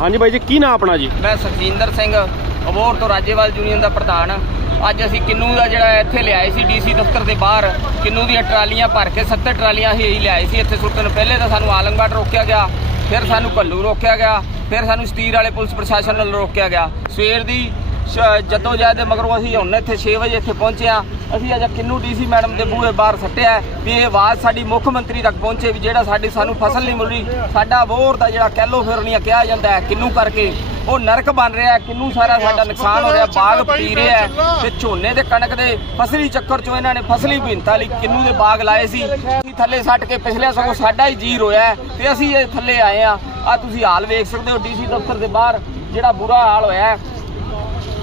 ਹਾਂਜੀ ਬਾਈ ਜੀ, ਕੀ ਨਾਂ ਆਪਣਾ ਜੀ? ਮੈਂ ਸੁਖਜਿੰਦਰ ਸਿੰਘ ਅਬੋਹਰ ਤੋਂ ਰਾਜੇਵਾਲ ਯੂਨੀਅਨ ਦਾ ਪ੍ਰਧਾਨ। ਅੱਜ ਅਸੀਂ ਕਿੰਨੂ ਦਾ ਜਿਹੜਾ ਇੱਥੇ ਲਿਆਏ ਸੀ ਡੀਸੀ ਦਫ਼ਤਰ ਦੇ ਬਾਹਰ, ਕਿੰਨੂ ਦੀਆਂ ਟਰਾਲੀਆਂ ਭਰ ਕੇ 70 ਟਰਾਲੀਆਂ ਹੀ ਲਿਆਏ ਸੀ ਇੱਥੇ ਸੁੱਟਣ ਪਹਿਲੇ ਤਾਂ ਸਾਨੂੰ ਆਲਮਗੜ ਰੋਕਿਆ ਗਿਆ, ਫਿਰ ਸਾਨੂੰ ਕੱਲੂ ਰੋਕਿਆ ਗਿਆ, ਫਿਰ ਸਾਨੂੰ ਸਟੀਰ ਵਾਲੇ ਪੁਲਿਸ ਪ੍ਰਸ਼ਾਸਨ ਨਾਲ ਰੋਕਿਆ ਗਿਆ। ਸਵੇਰ ਦੀ ਜਦੋਂ ਜਦ ਦੇ ਮਗਰੋਂ ਅਸੀਂ ਹੁਣ ਇੱਥੇ 6 ਵਜੇ ਇੱਥੇ ਪਹੁੰਚੇ ਹਾਂ, ਅਸੀਂ ਅੱਜ ਕਿੰਨੂ ਡੀਸੀ ਮੈਡਮ ਦੇ ਬੂਹੇ ਬਾਹਰ ਸੱਟਿਆ ਵੀ ਇਹ ਆਵਾਜ਼ ਸਾਡੀ ਮੁੱਖ ਮੰਤਰੀ ਤੱਕ ਪਹੁੰਚੇ ਵੀ ਜਿਹੜਾ ਸਾਡੀ ਸਾਨੂੰ ਫਸਲ ਨਹੀਂ ਮਿਲ ਰਹੀ, ਸਾਡਾ ਬੋਰ ਦਾ ਜਿਹੜਾ ਕੈਲੋ ਫਿਰਨੀਆਂ ਕਿਹਾ ਜਾਂਦਾ ਹੈ ਕਿੰਨੂ ਕਰਕੇ। ਉਹ ਨਰਕ ਬਣ ਰਿਹਾ ਹੈ, ਕਿੰਨੂ ਸਾਰਾ ਸਾਡਾ ਨੁਕਸਾਨ ਹੋ ਰਿਹਾ, ਬਾਗ ਪੀ ਰਿਹਾ ਤੇ ਝੋਨੇ ਤੇ ਕਣਕ ਦੇ ਫਸਲੀ ਚੱਕਰ ਚੋਂ ਇਹਨਾਂ ਨੇ ਫਸਲੀ ਵਿੰਤਾ ਲਈ ਕਿੰਨੂ ਦੇ ਬਾਗ ਲਾਏ ਸੀ। ਅਸੀਂ ਥੱਲੇ ਸੱਟ ਕੇ ਪਿਛਲੇ ਸਗੋਂ ਸਾਡਾ ਹੀ ਜੀਰ ਹੋਇਆ ਤੇ ਅਸੀਂ ਇਹ ਥੱਲੇ ਆਏ ਆ ਆ ਤੁਸੀਂ ਹਾਲ ਵੇਖ ਸਕਦੇ ਹੋ ਡੀਸੀ ਦਫ਼ਤਰ ਦੇ ਬਾਹਰ ਜਿਹੜਾ ਬੁਰਾ ਹਾਲ ਹੋਇਆ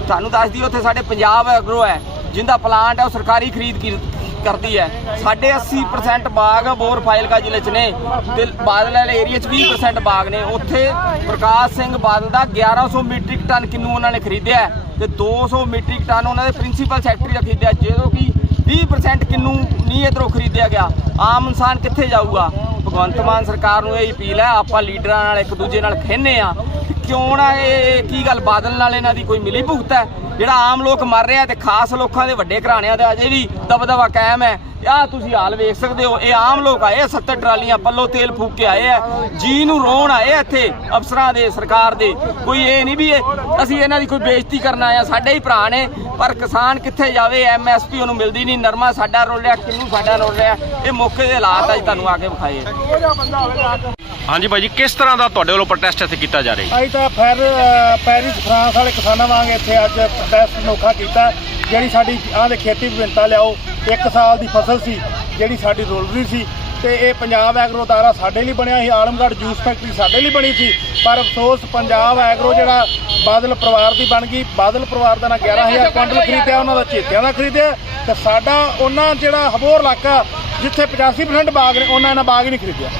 ਤੁਹਾਨੂੰ ਦੱਸ ਦਈਏ ਉੱਥੇ ਸਾਡੇ ਪੰਜਾਬ ਐਗਰੋ ਹੈ, ਜਿੰਦਾ ਪਲਾਂਟ ਹੈ, ਉਹ ਸਰਕਾਰੀ ਖਰੀਦ ਕਰਦੀ ਹੈ। ਸਾਡੇ 80% ਬਾਗ ਬੋਰ ਫਾਈਲਕਾ ਜ਼ਿਲ੍ਹੇ 'ਚ ਨੇ, ਤੇ ਬਾਦਲ ਵਾਲੇ ਏਰੀਆ 'ਚ 20% ਬਾਗ ਨੇ। ਉੱਥੇ ਪ੍ਰਕਾਸ਼ ਸਿੰਘ ਬਾਦਲ ਦਾ 1100 ਮੀਟ੍ਰਿਕ ਟਨ ਕਿੰਨੂ ਉਹਨਾਂ ਨੇ ਖਰੀਦਿਆ ਹੈ, ਤੇ 200 ਮੀਟ੍ਰਿਕ ਟਨ ਉਹਨਾਂ ਦੇ ਪ੍ਰਿੰਸੀਪਲ ਸੈਕਟਰੀ ਦਾ ਖਰੀਦਿਆ, ਜਦੋਂ ਕਿ 20% ਕਿੰਨੂ ਨਹੀਂ ਇਧਰੋਂ ਖਰੀਦਿਆ ਗਿਆ। ਆਮ ਇਨਸਾਨ ਕਿੱਥੇ ਜਾਊਗਾ? ਭਗਵੰਤ ਮਾਨ ਸਰਕਾਰ ਨੂੰ ਇਹ ਅਪੀਲ ਹੈ ਆਪਾਂ ਲੀਡਰਾਂ ਨਾਲ ਇੱਕ ਦੂਜੇ ਨਾਲ ਖੇਨੇ ਆ। ਕਿਉਂ ਨਾ ਇਹ ਕੀ ਗੱਲ ਬਾਦਲ ਨਾਲ ਇਹਨਾਂ ਦੀ ਕੋਈ ਮਿਲੀ ਭੁਗਤ ਹੈ? ਜਿਹੜਾ ਆਮ ਲੋਕ ਮਰ ਰਿਹਾ ਤੇ ਖਾਸ ਲੋਕਾਂ ਦੇ ਵੱਡੇ ਘਰਾਣਿਆਂ ਦਾ ਅਜੇ ਵੀ ਦਬਦਬਾ ਕਾਇਮ ਹੈ। ਆ ਤੁਸੀਂ ਹਾਲ ਵੇਖ ਸਕਦੇ ਹੋ ਇਹ ਆਮ ਲੋਕ ਆਏ ਆ, 70 ਟਰਾਲੀਆਂ ਪੱਲੋ ਤੇਲ ਫੂਕ ਕੇ ਆਏ ਆ ਜੀ ਨੂੰ ਰੋਣ ਆਏ ਇੱਥੇ ਅਫਸਰਾਂ ਦੇ ਸਰਕਾਰ ਦੇ। ਕੋਈ ਇਹ ਨਹੀਂ ਵੀ ਅਸੀਂ ਇਹਨਾਂ ਦੀ ਕੋਈ ਬੇਇੱਜ਼ਤੀ ਕਰਨ ਆਇਆ ਸਾਡੇ ਹੀ ਭਰਾ ਨੇ। ਪਰ ਕਿਸਾਨ ਕਿੱਥੇ ਜਾਵੇ ਐਮਐਸਪੀ ਉਹਨੂੰ ਮਿਲਦੀ ਨਹੀਂ ਨਰਮਾ ਸਾਡਾ ਰੋਲ ਰਿਹਾ ਕਿੰਨੂ ਸਾਡਾ ਰੋਲ ਰਿਹਾ ਇਹ ਮੌਕੇ ਦੇ ਹਾਲਾਤ ਅੱਜ ਤੁਹਾਨੂੰ ਆ ਕੇ ਵਿਖਾਏ ਹਾਂਜੀ ਬਾਈ ਜੀ ਕਿਸ ਤਰ੍ਹਾਂ ਦਾ ਤੁਹਾਡੇ ਵੱਲੋਂ ਪ੍ਰੋਟੈਸਟ ਇੱਥੇ ਕੀਤਾ ਜਾ ਰਿਹਾ ਅਸੀਂ ਤਾਂ ਫਿਰ ਪੈਰਿਸ ਫਰਾਂਸ ਵਾਲੇ ਕਿਸਾਨਾਂ ਵਾਂਗ ਇੱਥੇ ਅੱਜ ਪ੍ਰੋਟੈਸਟ ਅਨੋਖਾ ਕੀਤਾ। ਜਿਹੜੀ ਸਾਡੀ ਆਹ ਦੇ ਖੇਤੀ ਵਿਭਿੰਨਤਾ ਲਿਆਓ ਇੱਕ ਸਾਲ ਦੀ ਫਸਲ ਸੀ ਜਿਹੜੀ ਸਾਡੀ ਰੁਲ ਰਹੀ ਸੀ ਤੇ ਇਹ ਪੰਜਾਬ ਐਗਰੋ ਦਾਰਾ ਸਾਡੇ ਲਈ ਬਣਿਆ ਸੀ ਆਲਮਗੜ੍ਹ ਜੂਸ ਫੈਕਟਰੀ ਸਾਡੇ ਲਈ ਬਣੀ ਸੀ। ਪਰ ਅਫਸੋਸ ਪੰਜਾਬ ਐਗਰੋ ਜਿਹੜਾ ਬਾਦਲ ਪਰਿਵਾਰ ਦੀ ਬਣ ਗਈ। ਬਾਦਲ ਪਰਿਵਾਰ ਦਾ ਨਾ 11000 ਕੁਇੰਟਲ ਖਰੀਦਿਆ ਉਹਨਾਂ ਦਾ ਚੇਤਿਆਂ ਦਾ ਖਰੀਦਿਆ। ਤੇ ਸਾਡਾ ਉਹਨਾਂ ਜਿਹੜਾ ਹਬੋਰ ਇਲਾਕਾ ਜਿੱਥੇ 85% ਬਾਗ ਨੇ ਉਹਨਾਂ ਇਹਨਾਂ ਬਾਗ ਨਹੀਂ ਖਰੀਦਿਆ।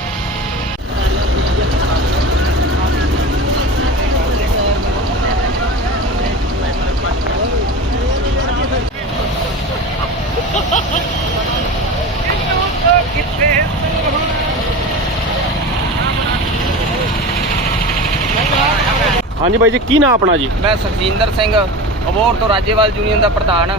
ਹਾਂਜੀ ਬਾਈ ਜੀ ਕੀ ਨਾਂ ਆਪਣਾ ਜੀ? ਮੈਂ ਸੁਖਜਿੰਦਰ ਸਿੰਘ ਅਬੋਹਰ ਤੋਂ ਰਾਜੇਵਾਲ ਯੂਨੀਅਨ ਦਾ ਪ੍ਰਧਾਨ।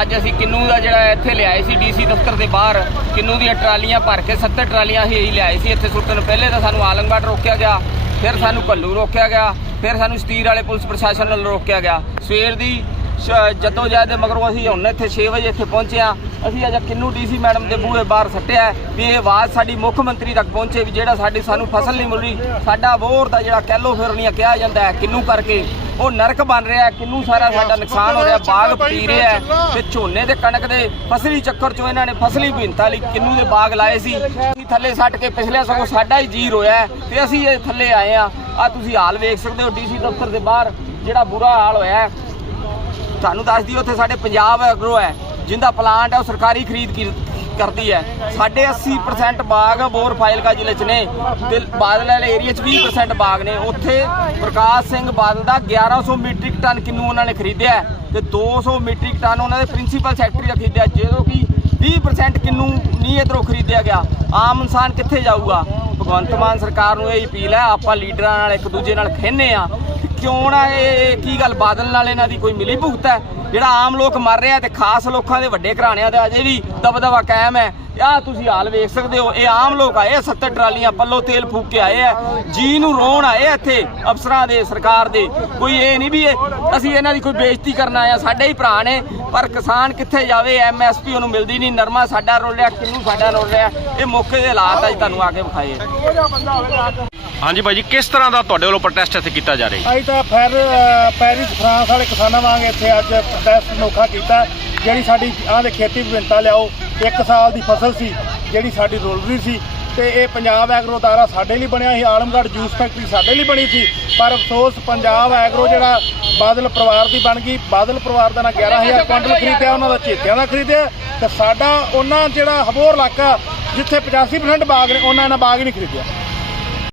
ਅੱਜ ਅਸੀਂ ਕਿੰਨੂ ਦਾ ਜਿਹੜਾ ਇੱਥੇ ਲਿਆਏ ਸੀ ਡੀਸੀ ਦਫ਼ਤਰ ਦੇ ਬਾਹਰ। ਕਿੰਨੂ ਦੀਆਂ ਟਰਾਲੀਆਂ ਭਰ ਕੇ 70 ਟਰਾਲੀਆਂ ਹੀ ਇਹੀ ਲਿਆਏ ਸੀ ਇੱਥੇ ਸੁੱਟਣ। ਪਹਿਲੇ ਤਾਂ ਸਾਨੂੰ ਆਲਮਗੜ੍ਹ ਰੋਕਿਆ ਗਿਆ ਫਿਰ ਸਾਨੂੰ ਕੱਲੂ ਰੋਕਿਆ ਗਿਆ ਫਿਰ ਸਾਨੂੰ ਸਤੀਰ ਵਾਲੇ ਪੁਲਿਸ ਪ੍ਰਸ਼ਾਸਨ ਵੱਲੋਂ ਰੋਕਿਆ ਗਿਆ। ਸਵੇਰ ਦੀ ਜਦੋਂ ਜਦ ਦੇ ਮਗਰੋਂ ਅਸੀਂ ਹੁਣ ਇੱਥੇ 6 ਵਜੇ ਇੱਥੇ ਪਹੁੰਚੇ ਹਾਂ। ਅਸੀਂ ਅੱਜ ਕਿੰਨੂ ਡੀਸੀ ਮੈਡਮ ਦੇ ਬੂਹੇ ਬਾਹਰ ਸੱਟਿਆ ਵੀ ਇਹ ਆਵਾਜ਼ ਸਾਡੀ ਮੁੱਖ ਮੰਤਰੀ ਤੱਕ ਪਹੁੰਚੇ ਵੀ ਜਿਹੜਾ ਸਾਡੀ ਸਾਨੂੰ ਫਸਲ ਨਹੀਂ ਮਿਲ ਰਹੀ। ਸਾਡਾ ਬੋਰ ਦਾ ਜਿਹੜਾ ਕੈਲੋ ਫਿਰਨੀਆਂ ਕਿਹਾ ਜਾਂਦਾ ਹੈ ਕਿੰਨੂ ਕਰਕੇ। ਉਹ ਨਰਕ ਬਣ ਰਿਹਾ ਕਿੰਨੂ ਸਾਰਾ ਸਾਡਾ ਨੁਕਸਾਨ ਹੋ ਰਿਹਾ ਬਾਗ ਪਟੀ ਰਿਹਾ ਤੇ ਝੋਨੇ ਤੇ ਕਣਕ ਦੇ ਫਸਲੀ ਚੱਕਰ ਚੋਂ ਇਹਨਾਂ ਨੇ ਫਸਲੀ ਵਿੰਤਾ ਲਈ ਕਿੰਨੂ ਦੇ ਬਾਗ ਲਾਏ ਸੀ। ਥੱਲੇ ਸੱਟ ਕੇ ਪਿਛਲੇ ਸਗੋਂ ਸਾਡਾ ਹੀ ਜੀਰ ਹੋਇਆ ਤੇ ਅਸੀਂ ਇਹ ਥੱਲੇ ਆਏ ਆ ਆ ਤੁਸੀਂ ਹਾਲ ਵੇਖ ਸਕਦੇ ਹੋ ਡੀਸੀ ਦਫ਼ਤਰ ਦੇ ਬਾਹਰ ਜਿਹੜਾ ਬੁਰਾ ਹਾਲ ਹੋਇਆ ਤੁਹਾਨੂੰ ਦੱਸ ਦਈਏ, ਉੱਥੇ ਸਾਡੇ ਪੰਜਾਬ ਐਗਰੋ ਹੈ, ਜਿੰਦਾ ਪਲਾਂਟ ਹੈ, ਉਹ ਸਰਕਾਰੀ ਖਰੀਦ ਕਰਦੀ ਹੈ। ਸਾਡੇ 80% ਬਾਗ ਬੋਰ ਫਾਈਲਕਾ ਜ਼ਿਲ੍ਹੇ 'ਚ ਨੇ, ਤੇ ਬਾਦਲ ਵਾਲੇ ਏਰੀਆ 'ਚ 20% ਬਾਗ ਨੇ। ਉੱਥੇ ਪ੍ਰਕਾਸ਼ ਸਿੰਘ ਬਾਦਲ ਦਾ 1100 ਮੀਟ੍ਰਿਕ ਟਨ ਕਿੰਨੂ ਉਹਨਾਂ ਨੇ ਖਰੀਦਿਆ ਹੈ, ਤੇ 200 ਮੀਟ੍ਰਿਕ ਟਨ ਉਹਨਾਂ ਦੇ ਪ੍ਰਿੰਸੀਪਲ ਸੈਕਟਰੀ ਦਾ ਖਰੀਦਿਆ ਜਦੋਂ ਕਿ 20% ਕਿੰਨੂ ਨਹੀਂ ਇਧਰੋਂ ਖਰੀਦਿਆ ਗਿਆ। ਆਮ ਇਨਸਾਨ ਕਿੱਥੇ ਜਾਊਗਾ? ਭਗਵੰਤ ਮਾਨ ਸਰਕਾਰ ਨੂੰ ਇਹ ਅਪੀਲ ਹੈ, ਆਪਾਂ ਲੀਡਰਾਂ ਨਾਲ ਇੱਕ ਦੂਜੇ ਨਾਲ ਖੇਨੇ ਆ। ਕਿਉਂ ਨਾ ਇਹ ਕੀ ਗੱਲ ਬਾਦਲ ਨਾਲ ਇਹਨਾਂ ਦੀ ਕੋਈ ਮਿਲੀ ਭੁਗਤ ਹੈ? ਜਿਹੜਾ ਆਮ ਲੋਕ ਮਰ ਰਿਹਾ ਤੇ ਖਾਸ ਲੋਕਾਂ ਦੇ ਵੱਡੇ ਘਰਾਣਿਆਂ ਦਾ ਅਜੇ ਵੀ ਦਬਦਬਾ ਕਾਇਮ ਹੈ। ਆ ਤੁਸੀਂ ਹਾਲ ਵੇਖ ਸਕਦੇ ਹੋ ਇਹ ਆਮ ਲੋਕ ਆਏ ਆ, 70 ਟਰਾਲੀਆਂ ਪੱਲੋ ਤੇਲ ਫੂਕ ਕੇ ਆਏ ਆ। ਜੀ ਨੂੰ ਰੋਣ ਆਏ ਇੱਥੇ ਅਫਸਰਾਂ ਦੇ ਸਰਕਾਰ ਦੇ। ਕੋਈ ਇਹ ਨਹੀਂ ਵੀ ਅਸੀਂ ਇਹਨਾਂ ਦੀ ਕੋਈ ਬੇਇੱਜ਼ਤੀ ਕਰਨ ਆਏ ਆ ਸਾਡੇ ਹੀ ਭਰਾ ਨੇ। ਪਰ ਕਿਸਾਨ ਕਿੱਥੇ ਜਾਵੇ ਐਮਐਸਪੀ ਉਹਨੂੰ ਮਿਲਦੀ ਨਹੀਂ। ਨਰਮਾ ਸਾਡਾ ਰੋਲ ਰਿਹਾ ਕਿੰਨੂ ਸਾਡਾ ਰੋਲ ਰਿਹਾ ਇਹ ਮੌਕੇ ਦੇ ਹਾਲਾਤ ਅੱਜ ਤੁਹਾਨੂੰ ਆ ਕੇ ਵਿਖਾਏ ਹਾਂਜੀ ਬਾਈ ਜੀ ਕਿਸ ਤਰ੍ਹਾਂ ਦਾ ਤੁਹਾਡੇ ਵੱਲੋਂ ਪ੍ਰੋਟੈਸਟ ਇੱਥੇ ਕੀਤਾ ਜਾ ਰਿਹਾ? ਅਸੀਂ ਤਾਂ ਫਿਰ ਪੈਰਿਸ ਫਰਾਂਸ ਵਾਲੇ ਕਿਸਾਨਾਂ ਵਾਂਗ ਇੱਥੇ ਅੱਜ ਪ੍ਰੋਟੈਸਟ ਅਨੋਖਾ ਕੀਤਾ। ਜਿਹੜੀ ਸਾਡੀ ਆਹ ਦੇ ਖੇਤੀ ਵਿਭਿੰਨਤਾ ਲਿਆਓ, ਇੱਕ ਸਾਲ ਦੀ ਫਸਲ ਸੀ, ਜਿਹੜੀ ਸਾਡੀ ਰੁਲ ਰਹੀ ਸੀ, ਤੇ ਇਹ ਪੰਜਾਬ ਐਗਰੋ ਦਾਰਾ ਸਾਡੇ ਲਈ ਬਣਿਆ ਸੀ, ਆਲਮਗੜ੍ਹ ਜੂਸ ਫੈਕਟਰੀ ਸਾਡੇ ਲਈ ਬਣੀ ਸੀ। ਪਰ ਅਫਸੋਸ, ਪੰਜਾਬ ਐਗਰੋ ਜਿਹੜਾ ਬਾਦਲ ਪਰਿਵਾਰ ਦੀ ਬਣ ਗਈ, ਬਾਦਲ ਪਰਿਵਾਰ ਦਾ ਨਾ 11000 ਕੁਇੰਟਲ ਖਰੀਦਿਆ, ਉਹਨਾਂ ਦਾ ਚੇਤਿਆਂ ਦਾ ਖਰੀਦਿਆ, ਤੇ ਸਾਡਾ ਉਹਨਾਂ ਜਿਹੜਾ ਹਬੋਰ ਇਲਾਕਾ, ਜਿੱਥੇ 85% ਬਾਗ ਨੇ, ਉਹਨਾਂ ਨੇ ਬਾਗ ਨਹੀਂ ਖਰੀਦਿਆ।